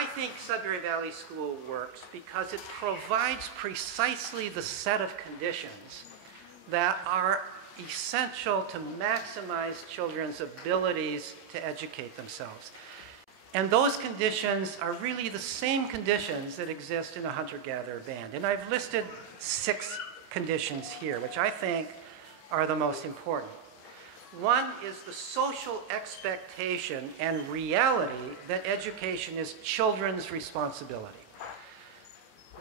I think Sudbury Valley School works because it provides precisely the set of conditions that are essential to maximize children's abilities to educate themselves. And those conditions are really the same conditions that exist in a hunter-gatherer band. And I've listed 6 conditions here, which I think are the most important. One is the social expectation and reality that education is children's responsibility.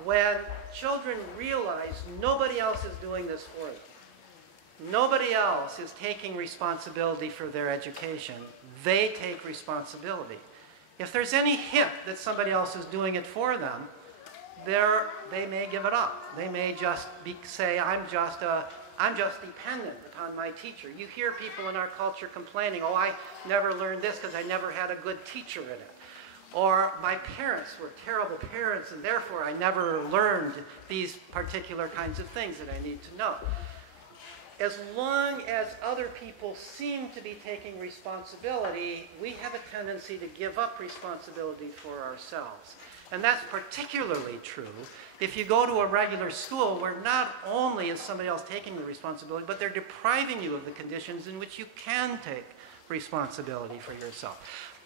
When children realize nobody else is doing this for them, nobody else is taking responsibility for their education, they take responsibility. If there's any hint that somebody else is doing it for them, they may give it up. They may just say, I'm just dependent upon my teacher. You hear people in our culture complaining, oh, I never learned this because I never had a good teacher in it. Or my parents were terrible parents and therefore I never learned these particular kinds of things that I need to know. As long as other people seem to be taking responsibility, we have a tendency to give up responsibility for ourselves. And that's particularly true if you go to a regular school where not only is somebody else taking the responsibility, but they're depriving you of the conditions in which you can take responsibility for yourself.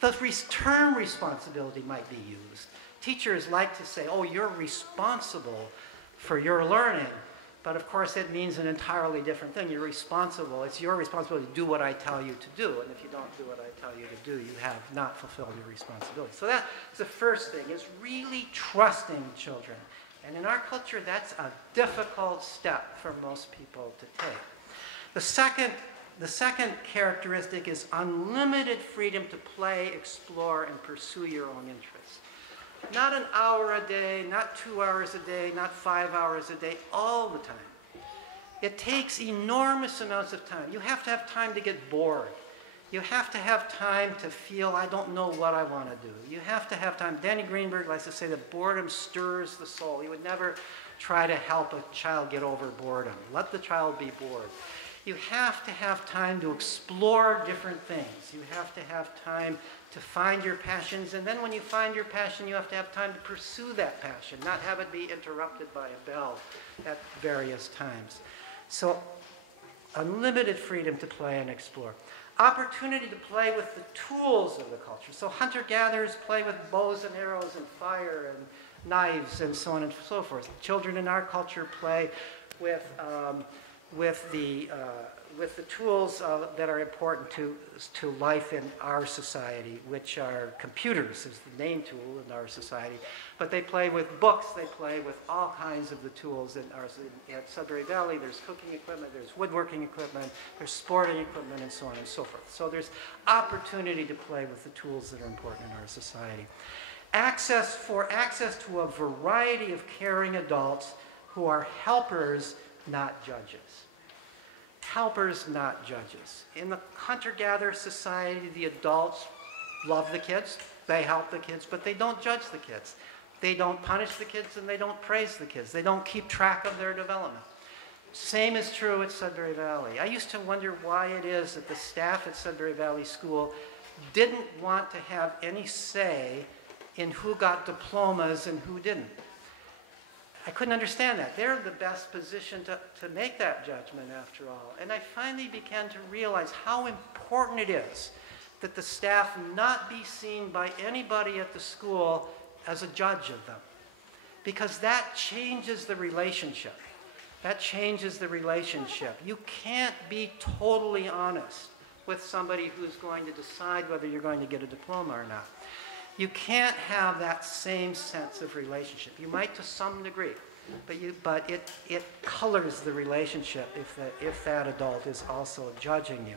The term responsibility might be used. Teachers like to say, oh, you're responsible for your learning. But of course, it means an entirely different thing. You're responsible. It's your responsibility to do what I tell you to do. And if you don't do what I tell you to do, you have not fulfilled your responsibility. So that's the first thing, is really trusting children. And in our culture, that's a difficult step for most people to take. The second characteristic is unlimited freedom to play, explore, and pursue your own interests. Not an hour a day, not 2 hours a day, not 5 hours a day, all the time. It takes enormous amounts of time. You have to have time to get bored. You have to have time to feel, I don't know what I want to do. You have to have time. Danny Greenberg likes to say that boredom stirs the soul. He would never try to help a child get over boredom. Let the child be bored. You have to have time to explore different things. You have to have time to find your passions. And then when you find your passion, you have to have time to pursue that passion, not have it be interrupted by a bell at various times. So unlimited freedom to play and explore. Opportunity to play with the tools of the culture. So hunter-gatherers play with bows and arrows and fire and knives and so on and so forth. Children in our culture play with the tools that are important to life in our society, which are computers is the main tool in our society. But they play with books, they play with all kinds of the tools at Sudbury Valley. There's cooking equipment, there's woodworking equipment, there's sporting equipment, and so on and so forth. So there's opportunity to play with the tools that are important in our society. Access to a variety of caring adults who are helpers, not judges. Helpers, not judges. In the hunter-gatherer society, the adults love the kids, they help the kids, but they don't judge the kids. They don't punish the kids and they don't praise the kids. They don't keep track of their development. Same is true at Sudbury Valley. I used to wonder why it is that the staff at Sudbury Valley School didn't want to have any say in who got diplomas and who didn't. I couldn't understand that. They're the best position to make that judgment after all. And I finally began to realize how important it is that the staff not be seen by anybody at the school as a judge of them. Because that changes the relationship. That changes the relationship. You can't be totally honest with somebody who's going to decide whether you're going to get a diploma or not. You can't have that same sense of relationship. You might to some degree, but it colors the relationship if that adult is also judging you.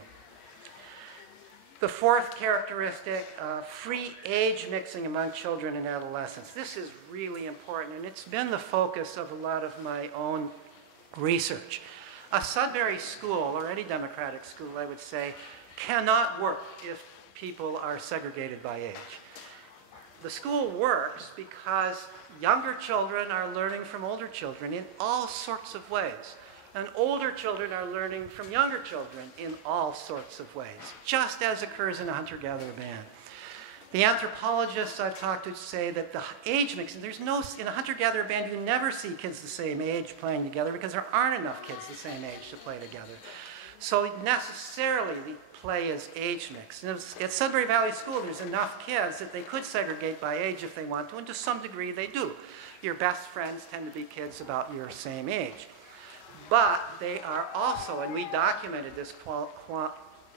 The fourth characteristic, free age mixing among children and adolescents. This is really important, and it's been the focus of a lot of my own research. A Sudbury school, or any democratic school, I would say, cannot work if people are segregated by age. The school works because younger children are learning from older children in all sorts of ways. And older children are learning from younger children in all sorts of ways, just as occurs in a hunter-gatherer band. The anthropologists I've talked to say that the age mixing, in a hunter-gatherer band, you never see kids the same age playing together because there aren't enough kids the same age to play together. So necessarily the play is age mixed. And at Sudbury Valley School, there's enough kids that they could segregate by age if they want to, and to some degree they do. Your best friends tend to be kids about your same age. But they are also, and we documented this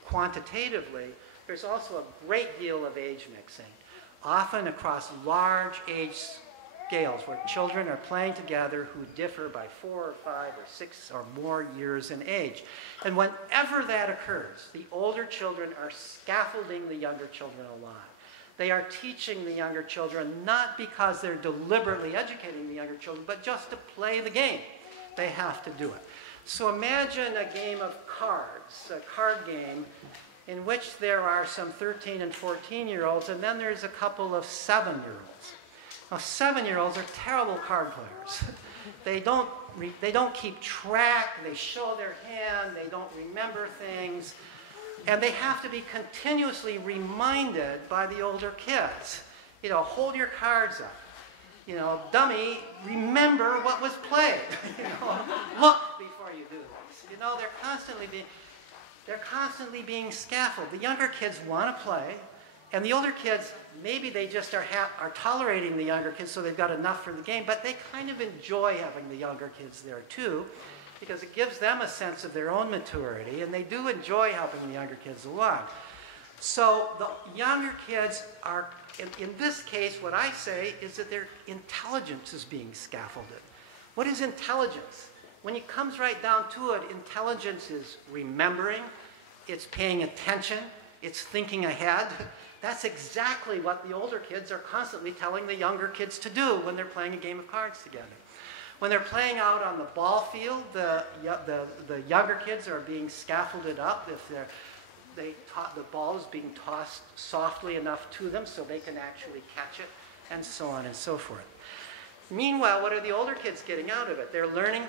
quantitatively, there's also a great deal of age mixing, often across large age scales where children are playing together who differ by 4 or 5 or 6 or more years in age. And whenever that occurs, the older children are scaffolding the younger children alive. They are teaching the younger children not because they're deliberately educating the younger children, but just to play the game. They have to do it. So imagine a game of cards, a card game, in which there are some 13 and 14-year-olds, and then there's a couple of 7-year-olds. Now, 7-year-olds are terrible card players. They don't keep track, they show their hand, they don't remember things, and they have to be continuously reminded by the older kids. You know, hold your cards up. You know, dummy, remember what was played. You know, look before you do this. You know, they're constantly being scaffolded. The younger kids want to play, and the older kids, maybe they just are tolerating the younger kids so they've got enough for the game, but they kind of enjoy having the younger kids there too, because it gives them a sense of their own maturity, and they do enjoy helping the younger kids along. So the younger kids are, in this case, what I say is that their intelligence is being scaffolded. What is intelligence? When it comes right down to it, intelligence is remembering, it's paying attention, it's thinking ahead. That's exactly what the older kids are constantly telling the younger kids to do when they're playing a game of cards together. When they're playing out on the ball field, the younger kids are being scaffolded up. If the ball is being tossed softly enough to them so they can actually catch it, and so on and so forth. Meanwhile, what are the older kids getting out of it? They're learning.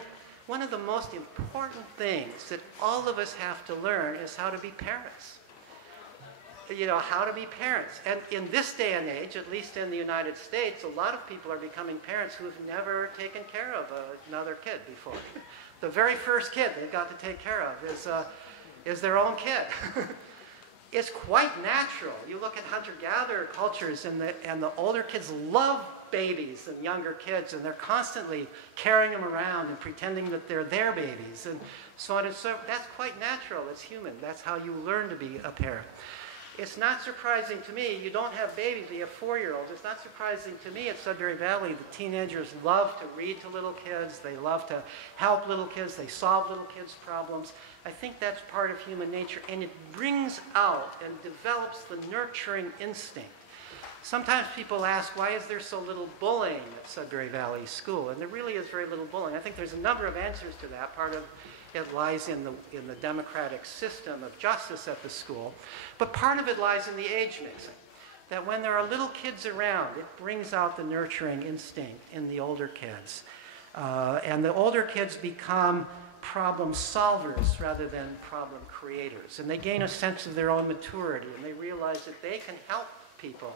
One of the most important things that all of us have to learn is how to be parents. You know, how to be parents. And in this day and age, at least in the United States, a lot of people are becoming parents who have never taken care of another kid before. The very first kid they've got to take care of is their own kid. It's quite natural. You look at hunter-gatherer cultures, and the older kids love babies and younger kids, and they're constantly carrying them around and pretending that they're their babies, and so on and so forth. That's quite natural. It's human. That's how you learn to be a parent. It's not surprising to me, you don't have babies, but you have 4-year-olds. It's not surprising to me at Sudbury Valley, the teenagers love to read to little kids, they love to help little kids, they solve little kids' problems. I think that's part of human nature, and it brings out and develops the nurturing instinct. Sometimes people ask, why is there so little bullying at Sudbury Valley School? And there really is very little bullying. I think there's a number of answers to that. Part of it lies in the democratic system of justice at the school, but part of it lies in the age mixing. That when there are little kids around, it brings out the nurturing instinct in the older kids. And the older kids become problem solvers rather than problem creators. And they gain a sense of their own maturity, and they realize that they can help people.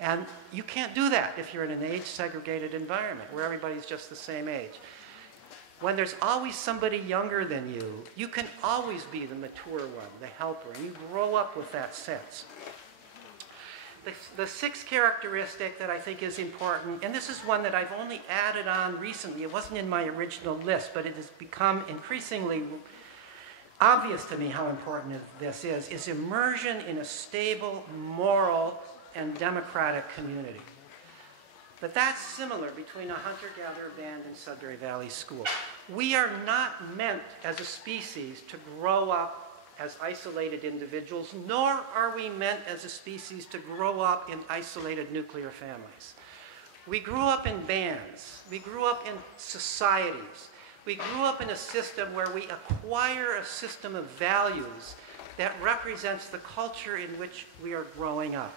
And you can't do that if you're in an age-segregated environment where everybody's just the same age. When there's always somebody younger than you, you can always be the mature one, the helper, and you grow up with that sense. The sixth characteristic that I think is important, and this is one that I've only added on recently, it wasn't in my original list, but it has become increasingly obvious to me how important this is immersion in a stable, moral, and democratic community. But that's similar between a hunter-gatherer band and Sudbury Valley School. We are not meant as a species to grow up as isolated individuals, nor are we meant as a species to grow up in isolated nuclear families. We grew up in bands. We grew up in societies. We grew up in a system where we acquire a system of values that represents the culture in which we are growing up.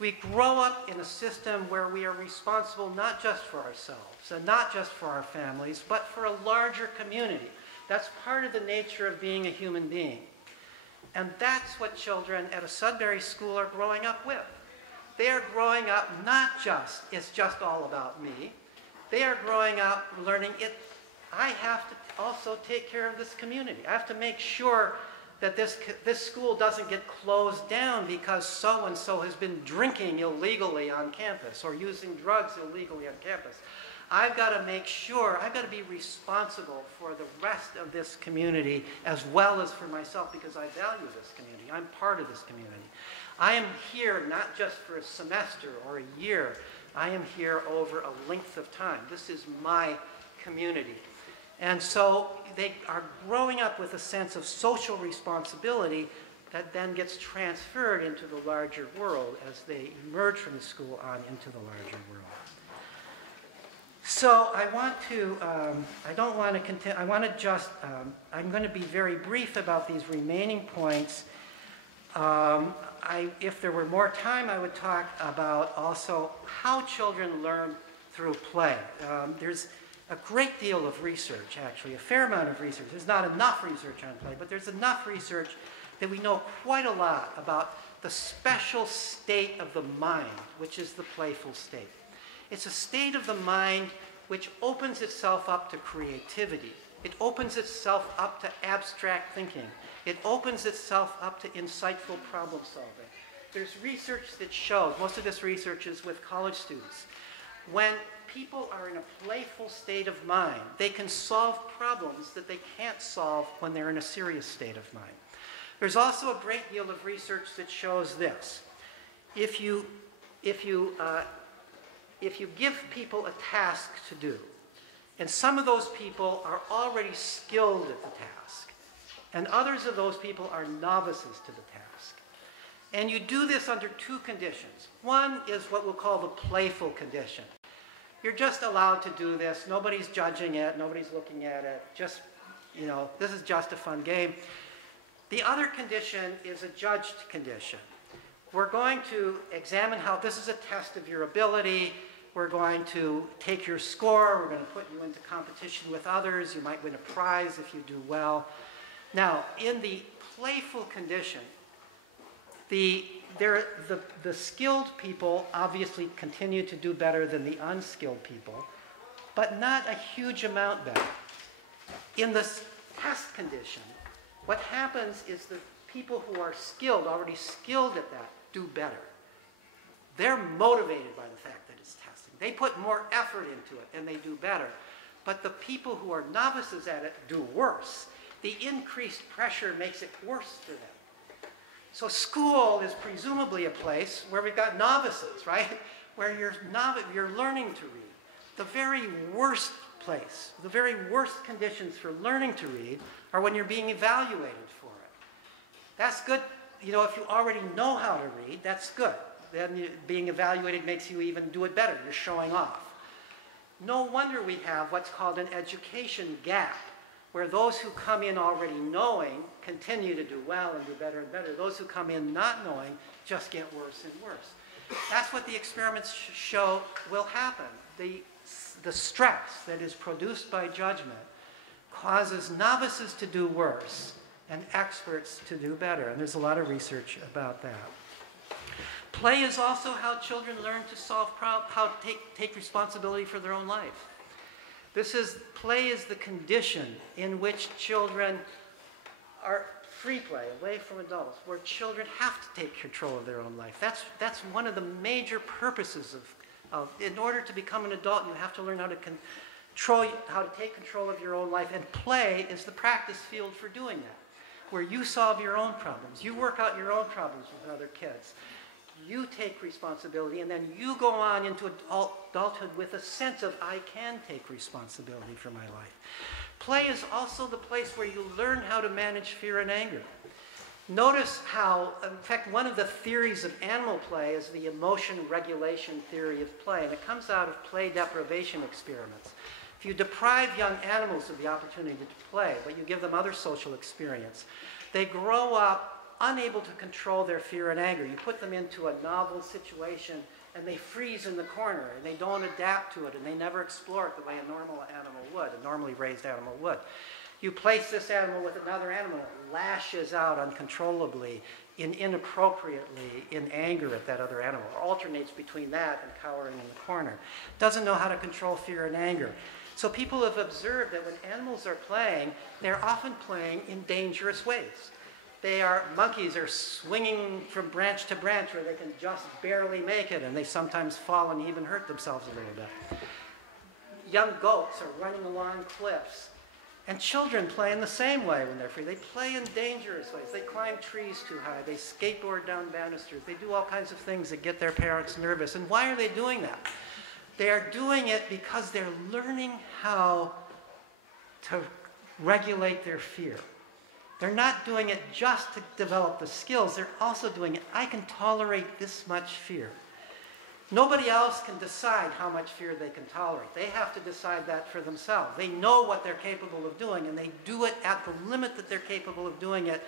We grow up in a system where we are responsible not just for ourselves and not just for our families, but for a larger community. That's part of the nature of being a human being. And that's what children at a Sudbury school are growing up with. they are growing up not just, it's just all about me. They are growing up learning I have to also take care of this community. I have to make sure that this school doesn't get closed down because so-and-so has been drinking illegally on campus or using drugs illegally on campus. I've got to make sure, I've got to be responsible for the rest of this community as well as for myself because I value this community. I'm part of this community. I am here not just for a semester or a year. I am here over a length of time. This is my community. And so they are growing up with a sense of social responsibility that then gets transferred into the larger world as they emerge from the school on into the larger world. So I want to, I don't want to continue, I want to just, I'm going to be very brief about these remaining points. If there were more time, I would talk about also how children learn through play. There's a great deal of research, actually, a fair amount of research. There's not enough research on play, but there's enough research that we know quite a lot about the special state of the mind, which is the playful state. It's a state of the mind which opens itself up to creativity. It opens itself up to abstract thinking. It opens itself up to insightful problem solving. There's research that shows, most of this research is with college students, when people are in a playful state of mind, they can solve problems that they can't solve when they're in a serious state of mind. There's also a great deal of research that shows this. If you give people a task to do, and some of those people are already skilled at the task, and others of those people are novices to the task, and you do this under two conditions. One is what we'll call the playful condition. You're just allowed to do this. Nobody's judging it. Nobody's looking at it. Just, this is just a fun game. The other condition is a judged condition. We're going to examine how this is a test of your ability. We're going to take your score. We're going to put you into competition with others. You might win a prize if you do well. Now, in the playful condition, the skilled people obviously continue to do better than the unskilled people, but not a huge amount better. In the test condition, what happens is the people who are skilled, already skilled at that, do better. They're motivated by the fact that it's testing. They put more effort into it and they do better. But the people who are novices at it do worse. The increased pressure makes it worse for them. So school is presumably a place where we've got novices, right? Where you're learning to read. The very worst place, the very worst conditions for learning to read are when you're being evaluated for it. That's good. If you already know how to read, that's good. Then being evaluated makes you even do it better. You're showing off. No wonder we have what's called an education gap, where those who come in already knowing continue to do well and do better and better. Those who come in not knowing just get worse and worse. That's what the experiments show will happen. The stress that is produced by judgment causes novices to do worse and experts to do better. And there's a lot of research about that. Play is also how children learn to solve problems, how to take responsibility for their own life. Play is the condition in which children are free play, away from adults, where children have to take control of their own life. That's one of the major purposes of in order to become an adult, you have to learn how to take control of your own life. And play is the practice field for doing that, where you solve your own problems. You work out your own problems with other kids. You take responsibility, and then you go on into adulthood with a sense of, I can take responsibility for my life. Play is also the place where you learn how to manage fear and anger. Notice how, in fact, one of the theories of animal play is the emotion regulation theory of play, and it comes out of play deprivation experiments. If you deprive young animals of the opportunity to play, but you give them other social experience, they grow up unable to control their fear and anger. You put them into a novel situation and they freeze in the corner and they don't adapt to it and they never explore it the way a normal animal would, a normally raised animal would. You place this animal with another animal, it lashes out uncontrollably, inappropriately, in anger at that other animal. It alternates between that and cowering in the corner. Doesn't know how to control fear and anger. So people have observed that when animals are playing, they're often playing in dangerous ways. Monkeys are swinging from branch to branch where they can just barely make it, and they sometimes fall and even hurt themselves a little bit. Young goats are running along cliffs. And children play in the same way when they're free. They play in dangerous ways. They climb trees too high. They skateboard down banisters. They do all kinds of things that get their parents nervous. And why are they doing that? They are doing it because they're learning how to regulate their fear. They're not doing it just to develop the skills. They're also doing it, I can tolerate this much fear. Nobody else can decide how much fear they can tolerate. They have to decide that for themselves. They know what they're capable of doing, and they do it at the limit that they're capable of doing it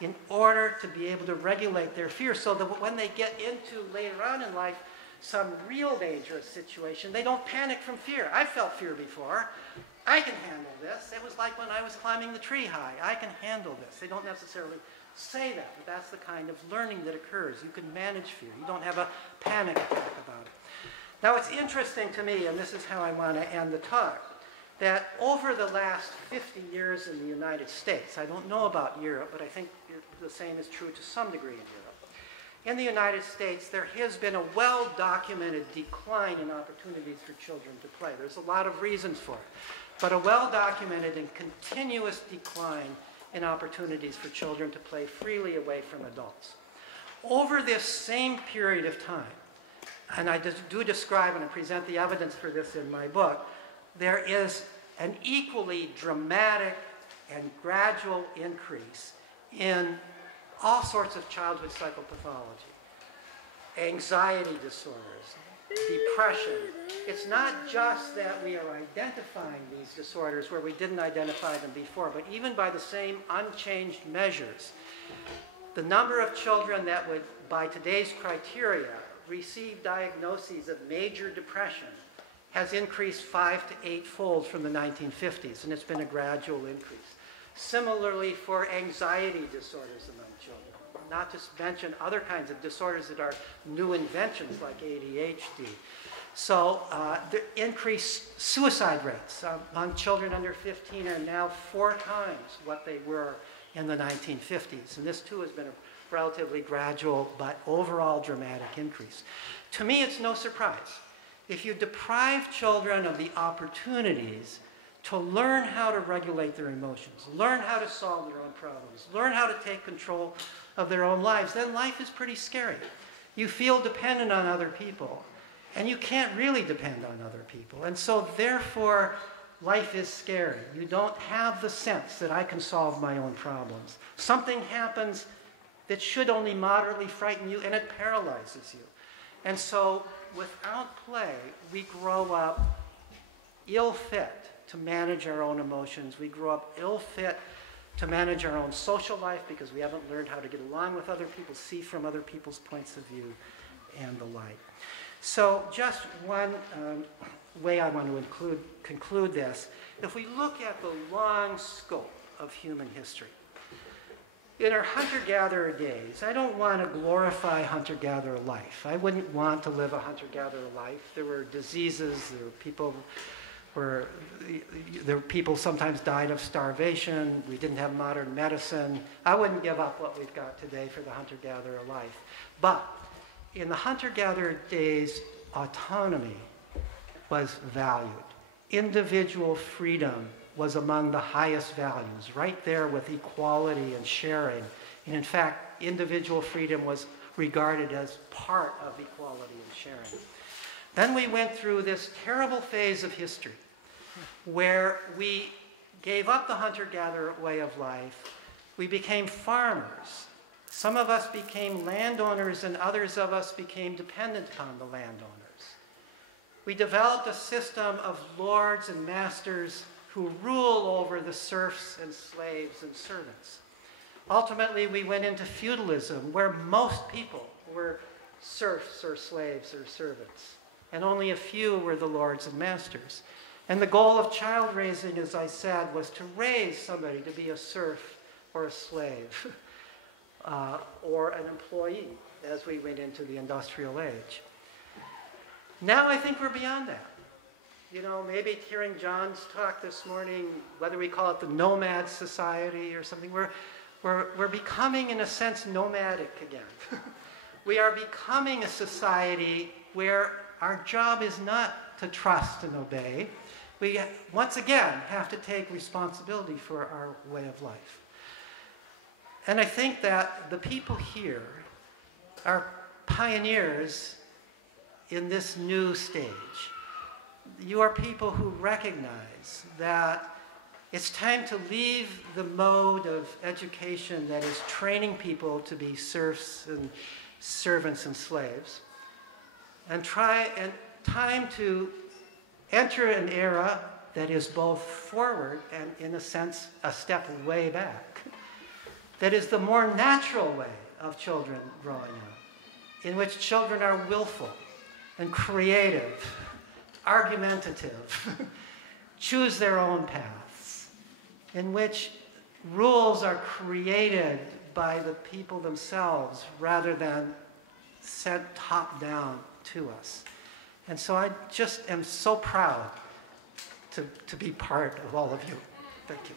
in order to be able to regulate their fear, so that when they get into, later on in life, some real dangerous situation, they don't panic from fear. I've felt fear before. I can handle this. It was like when I was climbing the tree high. I can handle this. They don't necessarily say that, but that's the kind of learning that occurs. You can manage fear. You don't have a panic attack about it. Now, it's interesting to me, and this is how I want to end the talk, that over the last 50 years in the United States, I don't know about Europe, but I think the same is true to some degree in Europe. In the United States, there has been a well-documented decline in opportunities for children to play. There's a lot of reasons for it, but a well-documented and continuous decline in opportunities for children to play freely away from adults. Over this same period of time, and I do describe and I present the evidence for this in my book, there is an equally dramatic and gradual increase in all sorts of childhood psychopathology, anxiety disorders, depression. It's not just that we are identifying these disorders where we didn't identify them before, but even by the same unchanged measures, the number of children that would, by today's criteria, receive diagnoses of major depression has increased 5 to 8-fold from the 1950s, and it's been a gradual increase. Similarly for anxiety disorders among children, not to mention other kinds of disorders that are new inventions like ADHD. So the increased suicide rates among children under 15 are now 4 times what they were in the 1950s. And this too has been a relatively gradual but overall dramatic increase. To me, it's no surprise. If you deprive children of the opportunities to learn how to regulate their emotions, learn how to solve their own problems, learn how to take control of their own lives, then life is pretty scary. You feel dependent on other people, and you can't really depend on other people. And so therefore, life is scary. You don't have the sense that I can solve my own problems. Something happens that should only moderately frighten you, and it paralyzes you. And so without play, we grow up ill-fit to manage our own emotions. We grow up ill-fit to manage our own social life because we haven't learned how to get along with other people, see from other people's points of view, and the like. So just one way I want to conclude this. If we look at the long scope of human history, in our hunter-gatherer days, I don't want to glorify hunter-gatherer life. I wouldn't want to live a hunter-gatherer life. There were diseases, people sometimes died of starvation. We didn't have modern medicine. I wouldn't give up what we've got today for the hunter-gatherer life. But in the hunter-gatherer days, autonomy was valued. Individual freedom was among the highest values, right there with equality and sharing. And in fact, individual freedom was regarded as part of equality and sharing. Then we went through this terrible phase of history where we gave up the hunter-gatherer way of life. We became farmers. Some of us became landowners, and others of us became dependent upon the landowners. We developed a system of lords and masters who rule over the serfs and slaves and servants. Ultimately, we went into feudalism, where most people were serfs or slaves or servants, and only a few were the lords and masters. And the goal of child raising, as I said, was to raise somebody to be a serf or a slave or an employee as we went into the industrial age. Now I think we're beyond that. You know, maybe hearing John's talk this morning, whether we call it the nomad society or something, we're becoming, in a sense, nomadic again. We are becoming a society where our job is not to trust and obey. We, once again, have to take responsibility for our way of life. And I think that the people here are pioneers in this new stage. You are people who recognize that it's time to leave the mode of education that is training people to be serfs and servants and slaves, and time to enter an era that is both forward and, in a sense, a step way back. That is the more natural way of children growing up, in which children are willful and creative, argumentative, choose their own paths, in which rules are created by the people themselves rather than sent top down to us. And so I just am so proud to be part of all of you. Thank you.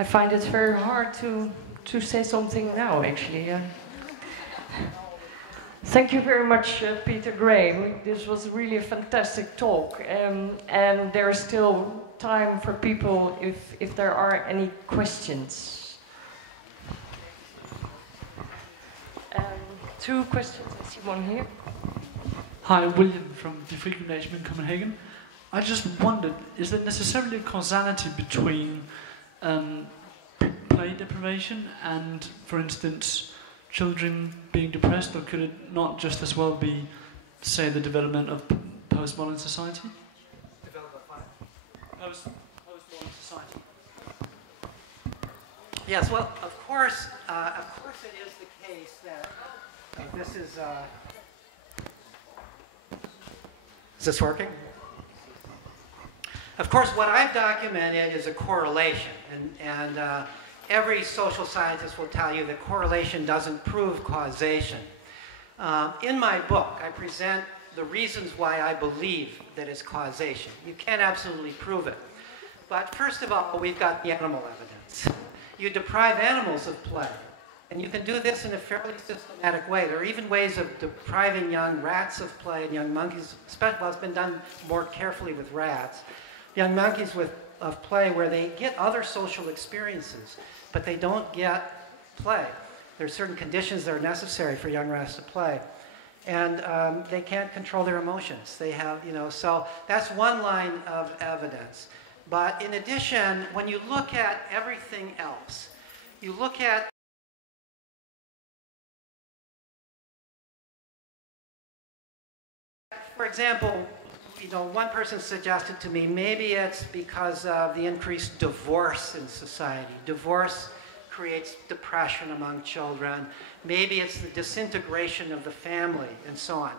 I find it very hard to say something now, actually. Thank you very much, Peter Gray. This was really a fantastic talk. And there's still time for people if there are any questions. Two questions. I see one here. Hi, William from the Free Gymnasium in Copenhagen. I just wondered, is there necessarily a causality between play deprivation and, for instance, children being depressed, or could it not just as well be, say, the development of postmodern society? Postmodern society. Yes, well, of course it is the case that this is this working? Of course, what I've documented is a correlation, and every social scientist will tell you that correlation doesn't prove causation. In my book, I present the reasons why I believe that it's causation. You can't absolutely prove it. But first of all, we've got the animal evidence. You deprive animals of play, and you can do this in a fairly systematic way. There are even ways of depriving young rats of play and young monkeys, well, it's been done more carefully with rats. Young monkeys of play where they get other social experiences, but they don't get play. There are certain conditions that are necessary for young rats to play. And they can't control their emotions. They have, so that's one line of evidence. But in addition, when you look at everything else, you look at for example, one person suggested to me, maybe it's because of the increased divorce in society. Divorce creates depression among children. Maybe it's the disintegration of the family, and so on.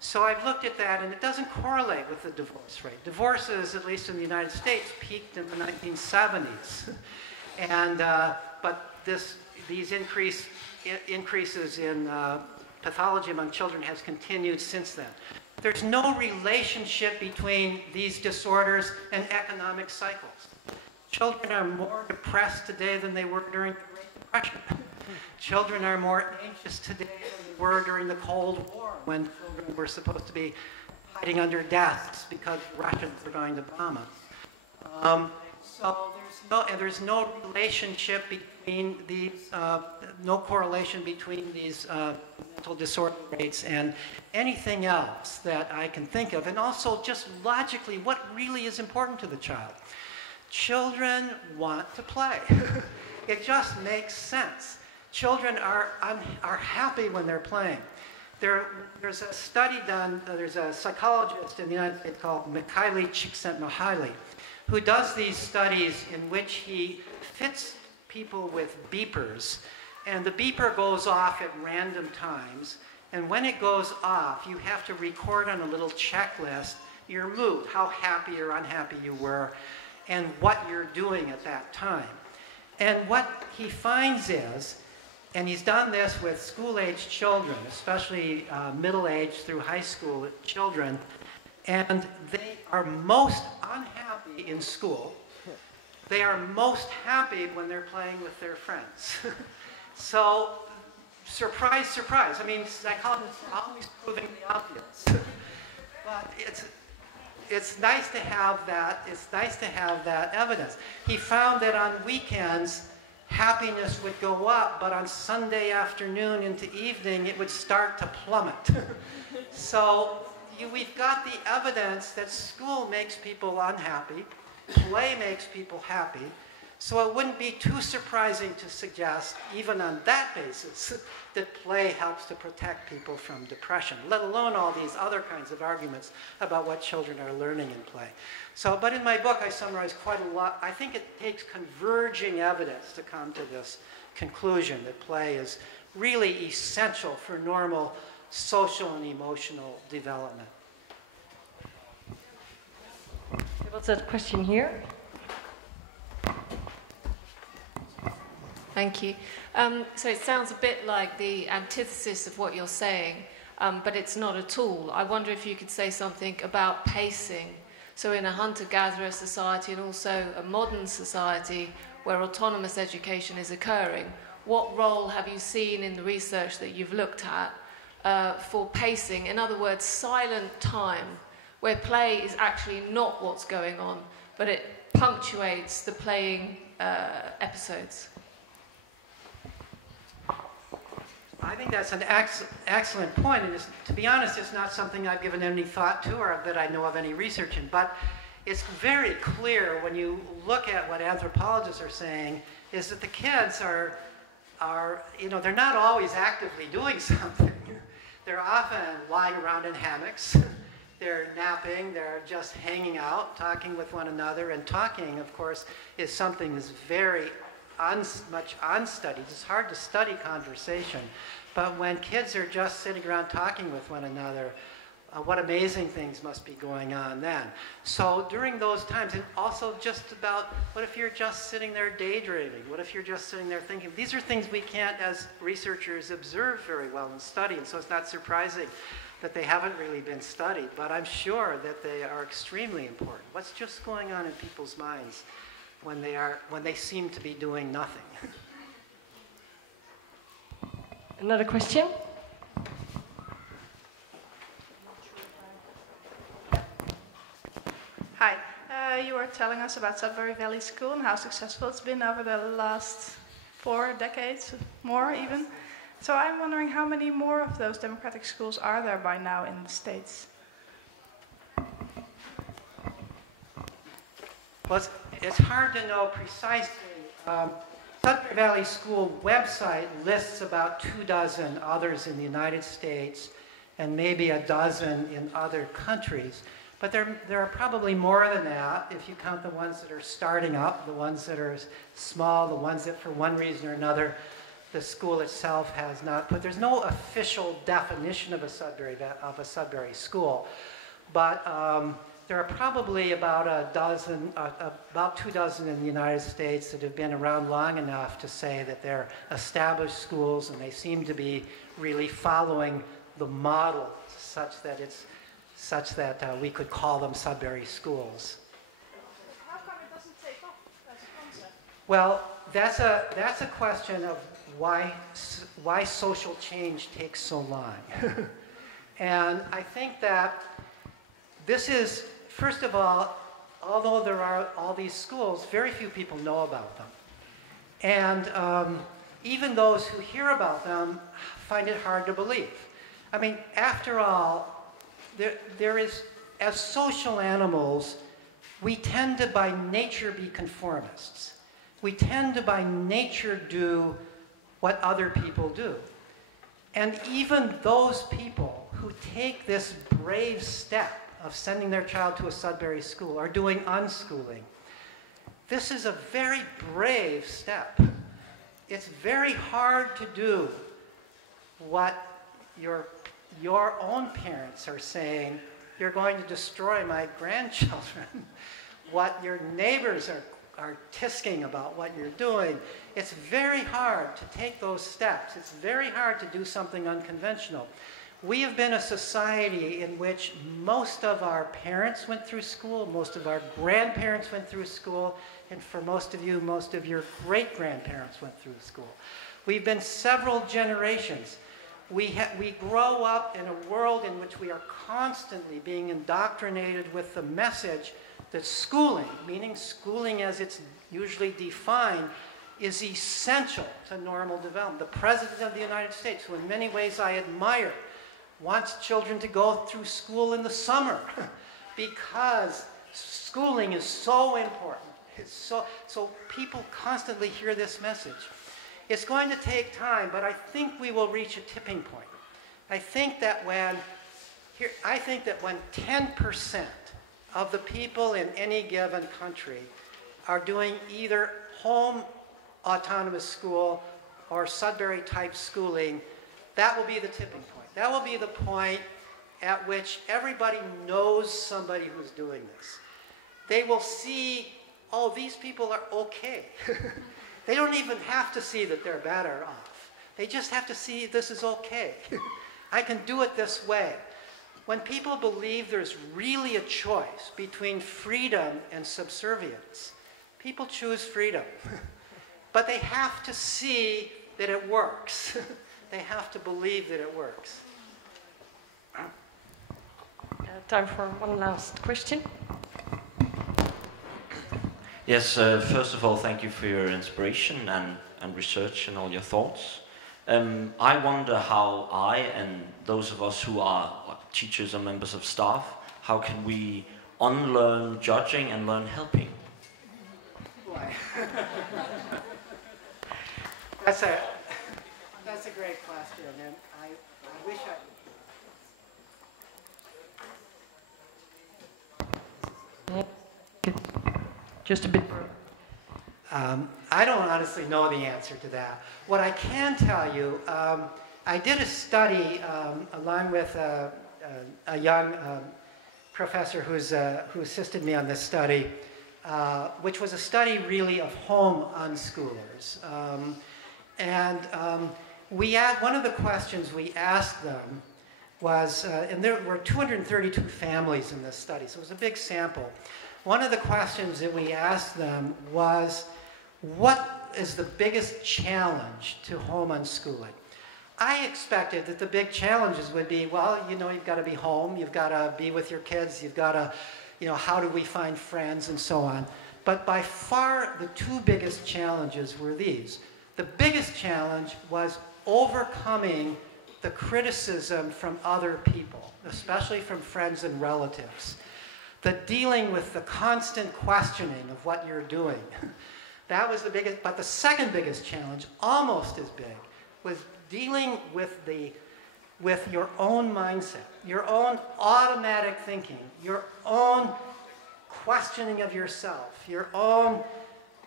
So I've looked at that, and it doesn't correlate with the divorce rate. Divorces, at least in the United States, peaked in the 1970s. And, but these increases in pathology among children has continued since then. There's no relationship between these disorders and economic cycles. Children are more depressed today than they were during the Great Depression. Children are more anxious today than they were during the Cold War, when children were supposed to be hiding under desks because Russians were going to bomb us. So there's no relationship between these, no correlation between these mental disorder rates and anything else that I can think of. And also just logically, what really is important to the child? Children want to play. It just makes sense. Children are happy when they're playing. There's a study done, there's a psychologist in the United States called Mikhaili Csikszentmihalyi, who does these studies in which he fits people with beepers, and the beeper goes off at random times, and when it goes off, you have to record on a little checklist your mood, how happy or unhappy you were, and what you're doing at that time. And what he finds is, and he's done this with school-age children, especially middle-aged through high school children, and they are most unhappy in school. They are most happy when they're playing with their friends. So, surprise, surprise. I mean, psychologists are always proving the obvious. But it's nice to have that. It's nice to have that evidence. He found that on weekends, happiness would go up, but on Sunday afternoon into evening, it would start to plummet. So we've got the evidence that school makes people unhappy, play makes people happy, so it wouldn't be too surprising to suggest, even on that basis, that play helps to protect people from depression, let alone all these other kinds of arguments about what children are learning in play. So, but in my book, I summarize quite a lot. I think it takes converging evidence to come to this conclusion that play is really essential for normal social and emotional development. What's that question here? Thank you. So it sounds a bit like the antithesis of what you're saying, but it's not at all. I wonder if you could say something about pacing. So in a hunter-gatherer society and also a modern society where autonomous education is occurring, what role have you seen in the research that you've looked at for pacing? In other words, silent time, where play is actually not what's going on, but it punctuates the playing episodes. I think that's an excellent point, and to be honest, it's not something I've given any thought to or that I know of any research in, but it's very clear when you look at what anthropologists are saying is that the kids are they're not always actively doing something. They're often lying around in hammocks, they're napping, they're just hanging out, talking with one another, and talking, of course, is something that's very much unstudied. It's hard to study conversation, but when kids are just sitting around talking with one another, what amazing things must be going on then. So during those times, and also just about, what if you're just sitting there daydreaming? What if you're just sitting there thinking? These are things we can't, as researchers, observe very well and study, and so it's not surprising that they haven't really been studied, but I'm sure that they are extremely important. What's just going on in people's minds when they seem to be doing nothing? Another question? Hi. You were telling us about Sudbury Valley School and how successful it's been over the last 4 decades, more even. So I'm wondering how many more of those democratic schools are there by now in the States? Well, it's hard to know precisely. Sudbury Valley School website lists about 24 others in the United States and maybe a dozen in other countries. But there are probably more than that if you count the ones that are starting up, the ones that are small, the ones that for one reason or another the school itself has not put. There's no official definition of a Sudbury school, but there are probably about 24 in the United States that have been around long enough to say that they're established schools, and they seem to be really following the model such that we could call them Sudbury schools. How come it doesn't take off as a concept? Well, that's a question of why social change takes so long. And I think that this is, first of all, although there are all these schools, very few people know about them. And even those who hear about them find it hard to believe. I mean, after all, there is, as social animals, we tend to by nature be conformists. We tend to by nature do what other people do. And even those people who take this brave step of sending their child to a Sudbury school are doing unschooling. This is a very brave step. It's very hard to do what your own parents are saying, you're going to destroy my grandchildren. What your neighbors are tisking about what you're doing. It's very hard to take those steps. It's very hard to do something unconventional. We have been a society in which most of our parents went through school, most of our grandparents went through school, and for most of you, most of your great-grandparents went through school. We've been several generations. We grow up in a world in which we are constantly being indoctrinated with the message that schooling, meaning schooling as it's usually defined, is essential to normal development. The President of the United States, who in many ways I admire, wants children to go through school in the summer because schooling is so important. It's so people constantly hear this message. It's going to take time, but I think we will reach a tipping point. I think that when 10% of the people in any given country are doing either home autonomous school or Sudbury-type schooling, that will be the tipping point. That will be the point at which everybody knows somebody who's doing this. They will see, oh, these people are okay. They don't even have to see that they're better off. They just have to see this is okay. I can do it this way. When people believe there's really a choice between freedom and subservience, people choose freedom. But they have to see that it works. They have to believe that it works. Time for one last question. Yes, first of all, thank you for your inspiration and research and all your thoughts. I wonder how I and those of us who are teachers and members of staff, how can we unlearn judging and learn helping? That's a great question, and I wish Just a bit. I don't honestly know the answer to that. What I can tell you, I did a study along with a young professor who assisted me on this study, which was a study really of home unschoolers. One of the questions we asked them was, and there were 232 families in this study, so it was a big sample. One of the questions that we asked them was, what is the biggest challenge to home unschooling? I expected that the big challenges would be, well, you know, you've got to be home, you've got to be with your kids, you've got to, you know, how do we find friends and so on. But by far, the two biggest challenges were these. The biggest challenge was overcoming the criticism from other people, especially from friends and relatives. The dealing with the constant questioning of what you're doing. That was the biggest, but the second biggest challenge, almost as big, was dealing with your own mindset, your own automatic thinking, your own questioning of yourself, your own,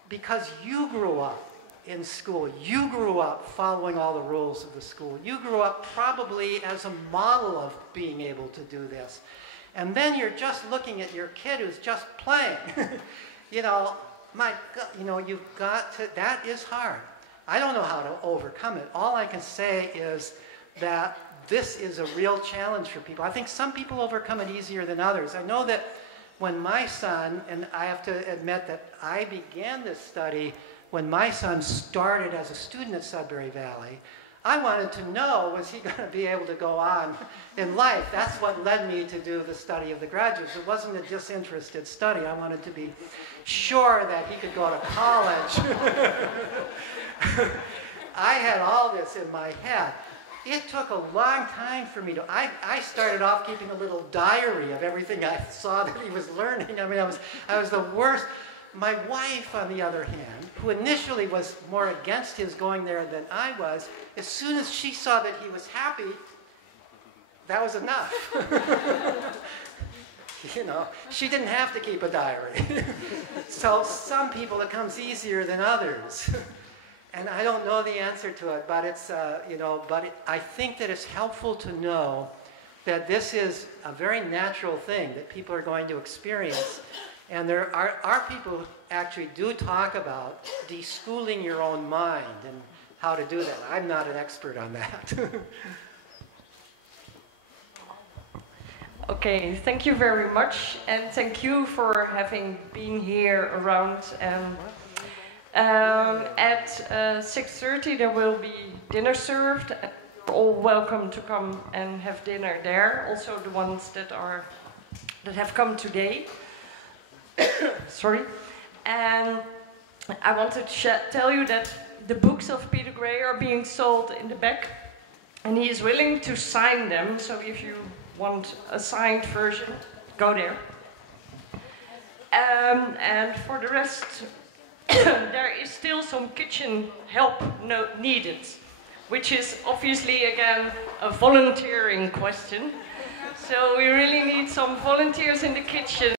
because you grew up in school, you grew up following all the rules of the school, you grew up probably as a model of being able to do this. And then you're just looking at your kid who's just playing. You know, my God, you know, you've got to, that is hard. I don't know how to overcome it. All I can say is that this is a real challenge for people. I think some people overcome it easier than others. I know that when my son, and I have to admit that I began this study when my son started as a student at Sudbury Valley, I wanted to know, was he going to be able to go on in life? That's what led me to do the study of the graduates. It wasn't a disinterested study. I wanted to be sure that he could go to college. I had all this in my head. It took a long time for me to, I started off keeping a little diary of everything I saw that he was learning. I mean, I was the worst. My wife, on the other hand, who initially was more against his going there than I was, as soon as she saw that he was happy, that was enough. You know, she didn't have to keep a diary. So some people it comes easier than others. And I don't know the answer to it, but it's, you know, I think that it's helpful to know that this is a very natural thing that people are going to experience. And there are people who actually do talk about deschooling your own mind and how to do that. I'm not an expert on that. Okay, thank you very much, and thank you for having been here around. At 6:30 there will be dinner served. You're all welcome to come and have dinner there. Also the ones that have come today. Sorry. And I wanted to tell you that the books of Peter Gray are being sold in the back, and he is willing to sign them. So if you want a signed version, go there. And for the rest, there is still some kitchen help needed, which is obviously again a volunteering question. So we really need some volunteers in the kitchen.